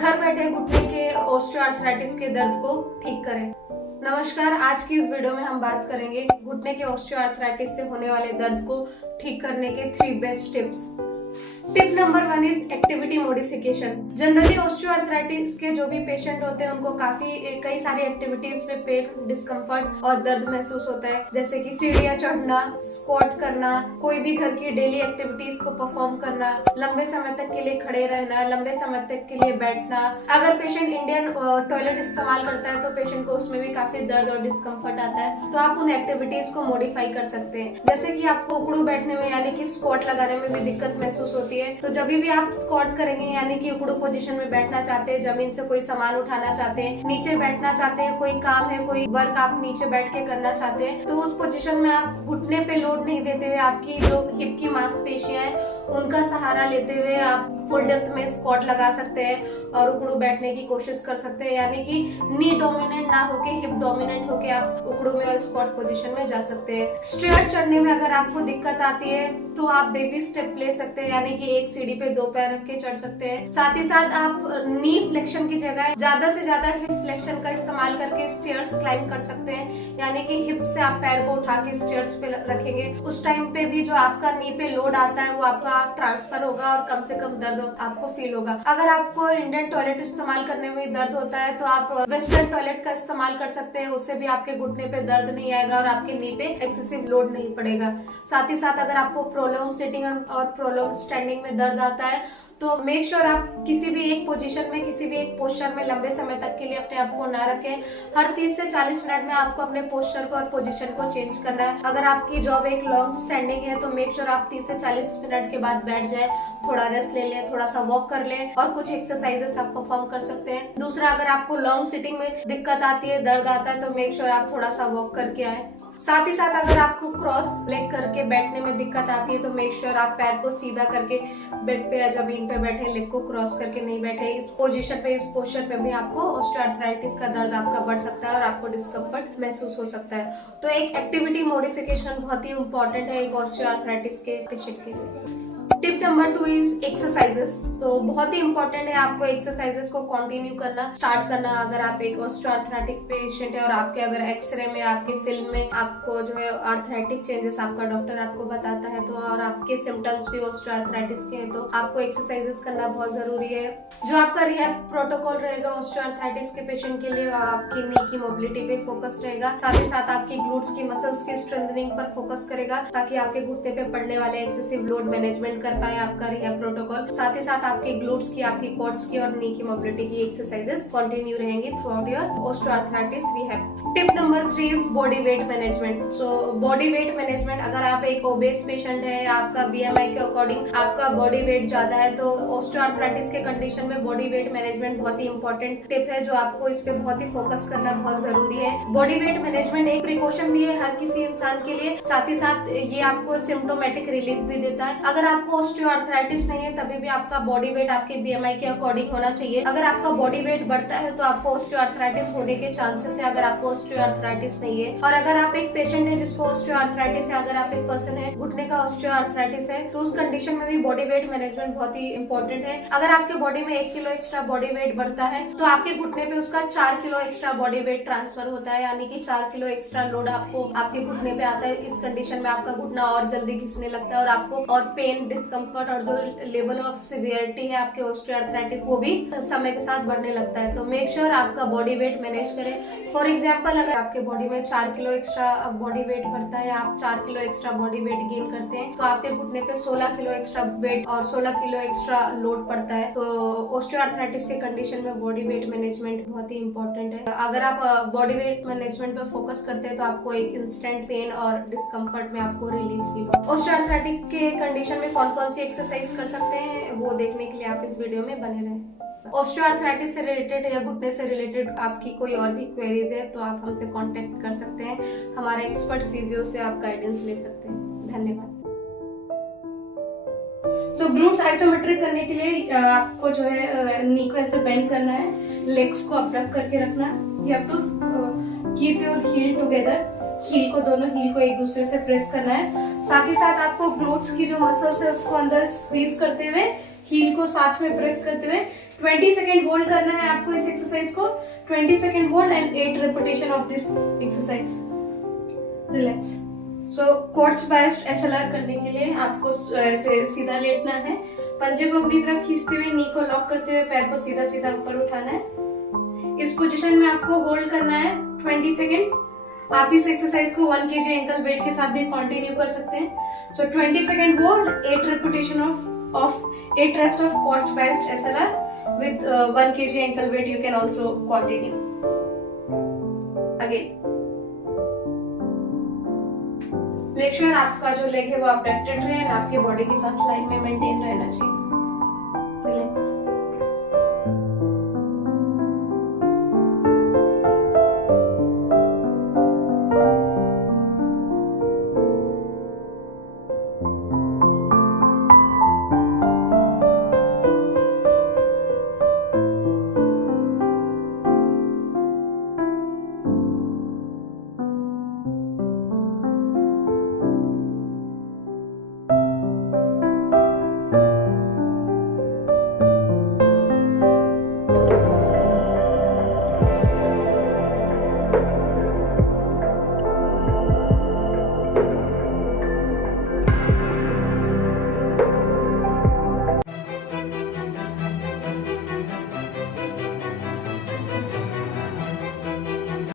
घर बैठे घुटने के ऑस्टियोआर्थराइटिस के दर्द को ठीक करें। नमस्कार, आज की इस वीडियो में हम बात करेंगे घुटने के ऑस्टियोआर्थराइटिस से होने वाले दर्द को ठीक करने के 3 best tips. Tip number 1 is activity modification. Generally osteoarthritis के जो भी पेशेंट होते हैं उनको कई सारी एक्टिविटीज में पेन, डिस्कम्फर्ट और दर्द महसूस होता है, जैसे कि सीढ़ियां चढ़ना, स्क्वाट करना, कोई भी घर की डेली एक्टिविटीज को परफॉर्म करना, लंबे समय तक के लिए खड़े रहना, लंबे समय तक के लिए बैठना। अगर पेशेंट इंडियन टॉयलेट इस्तेमाल करता है तो पेशेंट को उसमें भी काफी दर्द और डिस्कम्फर्ट आता है, तो आप उन एक्टिविटीज को मॉडिफाई कर सकते हैं। जैसे कि आपको उकड़ू बैठने में यानी कि स्क्वाट लगाने में भी दिक्कत महसूस होती है, तो जब भी आप स्क्वाट करेंगे यानी कि उकड़ू पोजीशन में बैठना चाहते हैं, जमीन से कोई सामान उठाना चाहते हैं, नीचे बैठना चाहते हैं, कोई काम है, कोई वर्क आप नीचे बैठ के करना चाहते हैं, तो उस पोजीशन में आप घुटने पे लोड नहीं देते हुए आपकी जो हिप की मांसपेशियां हैं उनका सहारा लेते हुए आप फुल डेप्थ में स्क्वाट लगा सकते हैं और उकड़ू बैठने की कोशिश कर सकते हैं, यानी कि नी डोमिनेंट ना होके हिप डोमिनेंट होके आप उकड़ू में और स्क्वाट पोजीशन में जा सकते हैं। स्टेयर्स चढ़ने में अगर आपको दिक्कत आती है तो आप बेबी स्टेप ले सकते हैं, यानी कि एक सीढ़ी पे 2 पैर रख के चढ़ सकते हैं। साथ ही साथ आप नी फ्लेक्शन की जगह ज्यादा से ज्यादा हिप फ्लेक्शन का इस्तेमाल करके स्टेयर्स क्लाइंब कर सकते हैं, यानी कि हिप से आप पैर को उठा के स्टेयर्स पे रखेंगे। उस टाइम पे भी जो आपका नी पे लोड आता है वो आपका ट्रांसफर होगा और कम से कम दर्द आपको फील होगा। अगर आपको इंडियन टॉयलेट इस्तेमाल करने में दर्द होता है तो आप वेस्टर्न टॉयलेट का इस्तेमाल कर सकते हैं, उससे भी आपके घुटने पे दर्द नहीं आएगा और आपके नी पे एक्सेसिव लोड नहीं पड़ेगा। साथ ही साथ अगर आपको प्रोलॉन्ग सिटिंग और प्रोलॉन्ग स्टैंडिंग में दर्द आता है तो मेक श्योर आप किसी भी एक पोजीशन में, किसी भी एक पोस्चर में लंबे समय तक के लिए अपने आप को ना रखें। हर 30 से 40 मिनट में आपको अपने पोस्चर को और पोजीशन को चेंज करना है। अगर आपकी जॉब एक लॉन्ग स्टैंडिंग है तो मेक श्योर आप 30 से 40 मिनट के बाद बैठ जाए, थोड़ा रेस्ट ले लें, थोड़ा सा वॉक कर लें और कुछ एक्सरसाइजेस आप परफॉर्म कर सकते हैं। दूसरा, अगर आपको लॉन्ग सिटिंग में दिक्कत आती है, दर्द आता है, तो मेक श्योर आप थोड़ा सा वॉक करके आए। साथ ही साथ अगर आपको क्रॉस लेग करके बैठने में दिक्कत आती है तो मेक श्योर आप पैर को सीधा करके बेड पे या जमीन पे बैठे, लेग को क्रॉस करके नहीं बैठे। इस पोजीशन पे, इस पोस्चर पे भी आपको ऑस्टियोआर्थराइटिस का दर्द आपका बढ़ सकता है और आपको डिस्कम्फर्ट महसूस हो सकता है। तो एक एक्टिविटी मॉडिफिकेशन बहुत ही इंपॉर्टेंट है एक ऑस्टियोआर्थराइटिस के पेशेंट के लिए। Tip number 2 is exercises. So बहुत ही इंपॉर्टेंट है आपको एक्सरसाइजेस को कंटिन्यू करना, स्टार्ट करना। अगर आप एक ऑस्टियोआर्थराइटिक पेशेंट है और आपके अगर एक्सरे में, आपके फिल्म में आपको जो है आर्थराइटिक चेंजेस आपका डॉक्टर आपको बताता है तो, और आपके सिम्टम्स भी ऑस्टियोआर्थराइटिस के हैं, तो आपको एक्सरसाइजेस करना बहुत जरूरी है। जो आपका रिहैब प्रोटोकॉल रहेगा ऑस्टियोआर्थराइटिस के पेशेंट के लिए, आपकी नी की मोबिलिटी पे फोकस रहेगा। साथ ही साथ आपकी ग्लूट्स की मसल्स की स्ट्रेंथनिंग पर फोकस करेगा ताकि आपके घुटने पे पड़ने वाले एक्सेसिव लोड मैनेजमेंट कर पाए आपका रिहैब प्रोटोकॉल। साथ ही साथ आपकी ग्लूट्स की, आपकी क्वाड्स की और नी की मोबिलिटी की एक्सरसाइजेस कंटिन्यू रहेंगी through out your osteoarthritis rehab. Tip number 3 is body weight management. So body weight management, अगर आप एक ओबेस पेशेंट है, आपका बीएमआई के अकॉर्डिंग आपका बॉडी वेट ज्यादा है, तो ऑस्टियोआर्थराइटिस के कंडीशन में बॉडी वेट मैनेजमेंट बहुत ही इंपॉर्टेंट टिप है जो आपको इस पे बहुत ही फोकस करना बहुत जरूरी है। बॉडी वेट मैनेजमेंट एक प्रिकॉशन भी है हर किसी इंसान के लिए, साथ ही साथ ये आपको सिम्टोमेटिक रिलीफ भी देता है। अगर आपको ऑस्टियोआर्थराइटिस नहीं है तभी भी आपका बॉडी वेट आपके बीएमआई के अकॉर्डिंग होना चाहिए। अगर आपका बॉडी वेट बढ़ता है तो आपको ऑस्टियोआर्थराइटिस होने के चांसेस है, अगर आपको ऑस्टियोआर्थराइटिस नहीं है। और अगर आप एक पेशेंट है जिसको ऑस्टियोआर्थराइटिस है, अगर आप एक पर्सन है घुटने का ऑस्टियोआर्थराइटिस है, तो उस कंडीशन में भी बॉडी वेट मैनेजमेंट बहुत ही इंपॉर्टेंट है। अगर आपके बॉडी में 1 किलो एक्स्ट्रा बॉडी वेट बढ़ता है तो आपके घुटने पे उसका 4 kilo extra body weight transfer होता है, यानी कि 4 किलो एक्स्ट्रा लोड आपको आपके घुटने पे आता है। इस कंडीशन में आपका घुटना और जल्दी घिसने लगता है और आपको और पेन, डिस्कम्फर्ट और जो लेवल ऑफ सिवियरिटी है आपके ऑस्टियोआर्थराइटिस वो भी समय के साथ बढ़ने लगता है। तो मेक श्योर आपका बॉडी वेट मैनेज करें। फॉर एग्जांपल, अगर आपके बॉडी में 4 किलो एक्स्ट्रा बॉडी वेट बढ़ता है, आप 4 kilo extra body weight gain करते हैं, तो आपके घुटने पे 16 किलो एक्स्ट्रा वेट और 16 किलो एक्स्ट्रा लोड पड़ता है। तो ऑस्टियोआर्थराइटिस के कंडीशन में बॉडी वेट मैनेजमेंट बहुत ही इंपॉर्टेंट है। अगर आप बॉडी वेट मैनेजमेंट पे फोकस करते हैं तो आपको एक इंस्टेंट पेन और डिस्कम्फर्ट में आपको रिलीफ फील होगा। ऑस्टियोआर्थराइटिस के कंडीशन में कौन कौन सी एक्सरसाइज कर सकते हैं वो देखने के लिए आप इस वीडियो में बने रहें। ऑस्टियोआर्थराइटिस से रिलेटेड या घुटने से रिलेटेड आपकी कोई और भी क्वेरीज है तो आप हमसे कांटेक्ट कर सकते हैं। हमारे एक्सपर्ट फिजियो से आप गाइडेंस ले सकते हैं। धन्यवाद। सो ग्लूट्स आइसोमेट्रिक करने के लिए आपको जो है नी को ऐसे बेंड करना है, लेग्स को अपडप करके रखना है। You have to keep your heel together, heel को, दोनों हील को एक दूसरे से प्रेस करना है। साथ ही साथ आपको ग्लूट्स की जो मसल्स है उसको अंदर स्क्वीज करते हुए हील को साथ में प्रेस करते हुए 20 सेकेंड होल्ड करना है आपको इस एक्सरसाइज को। 20 second hold and 8 repetition of this exercise. Relax. So quads biased SLR करने के लिए आपको ऐसे सीधा लेटना है, पंजे को अपनी तरफ खींचते हुए नी को लॉक करते हुए पैर को सीधा सीधा ऊपर उठाना है। इस पोजीशन में आपको होल्ड करना है 20 सेकेंड्स। आप इस एक्सरसाइज को 1 kg एंकल वेट के साथ भी कंटिन्यू कर सकते हैं। सो 20 second hold, 8 repetition of 8 reps of quads biased SLR with 1 kg ankle weight. You can also continue. Again. Make sure आपका जो लेग है वो abducted रहे और आपके बॉडी के साथ लाइन में मेंटेन रहना चाहिए। Relax.